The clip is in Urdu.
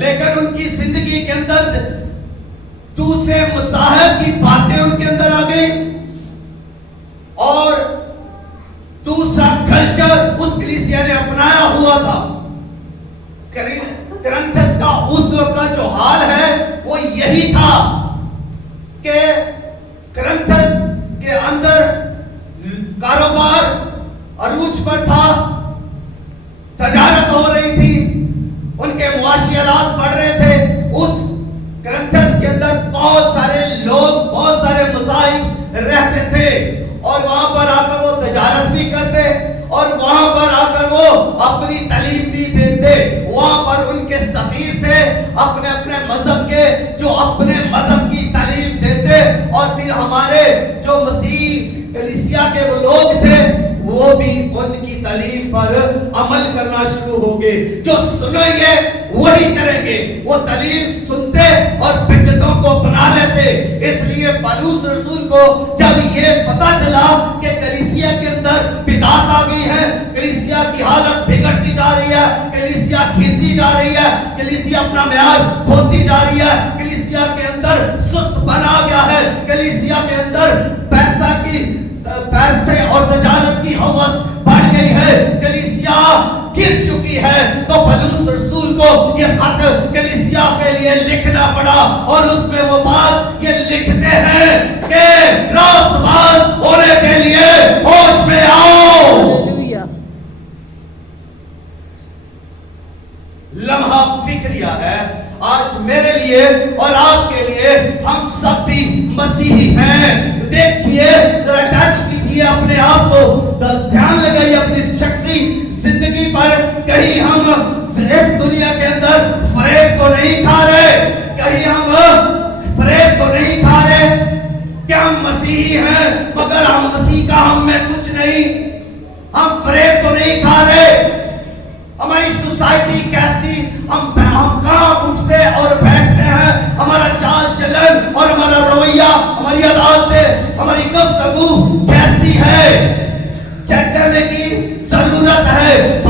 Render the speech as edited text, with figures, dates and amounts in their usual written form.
لیکن ان کی زندگی کے اندر دوسرے مذاہب کی باتیں ان کے اندر آ گئی اور دوسرا کلچر اس کلیسیا نے اپنایا ہوا تھا. کرنتھس کا اس وقت کا جو حال ہے وہ یہی تھا کہ کرنتھس کے اندر کاروبار عروج پر تھا, تجارت ہو رہی تھی, ان کے معاشی حالات بڑھ رہے تھے. اس کرنتھس کے اندر بہت سارے لوگ, بہت سارے مذاہب رہتے تھے اور وہاں پر آ کر وہ تجارت بھی کرتے اور وہاں پر آ کر وہ اپنی تعلیم بھی دیتے. وہاں پر ان کے سفیر تھے اپنے اپنے مذہب کے, جو اپنے مذہب کی تعلیم دیتے اور پھر ہمارے جو مسیح کلیسیا کے وہ لوگ تھے وہ بھی ان کی تعلیم پر عمل کرنا شروع ہوں گے. جو سنیں گے وہی کریں گے. وہ تعلیم سنتے اور بدعتوں کو اپنا لیتے. اس لیے پالوس رسول کو جب یہ پتا چلا کہ کلیسیا کے اندر بدعت آ گئی ہے, کلیسیا کی حالت بگڑتی جا رہی ہے, کلیسیا گرتی جا رہی ہے, کلیسیا اپنا معیار کھوتی جا رہی ہے, کلیسیا کے اندر سست بنا گیا ہے, کلیسیا کے اندر پیسے اور تجارت کی ہوس بڑھ گئی ہے, کلیسیا گر چکی ہے, تو پالوس رسول کو یہ خط کلیسیا کے لیے لکھنا پڑا اور اس میں وہ بات یہ لکھتے ہیں کہ راست باز ہونے کے لیے ہوش میں آؤ. لمحہ فکریہ ہے آج میرے لیے اور آپ کے لیے. ہم سب بھی مسیحی ہیں. دیکھیے ذرا ٹچ کیجیے اپنے آپ کو, دھیان لگائیے اپنی شخصی زندگی پر. کہیں ہم اس دنیا کے اندر فریب تو نہیں کھا رہے, کہیں ہم فریب تو نہیں کھا رہے کہ ہم مسیحی ہیں مگر ہم مسیح کا ہم میں کچھ نہیں. ہم فریب تو نہیں کھا رہے. ہماری سوسائٹی کیسی, ہم کہاں اٹھتے اور بیٹھتے ہیں, ہمارا چال چلن اور ہمارا رویہ, ہماری عادتیں, ہماری گفتگو کیسی ہے, چیک کرنے کی ضرورت ہے.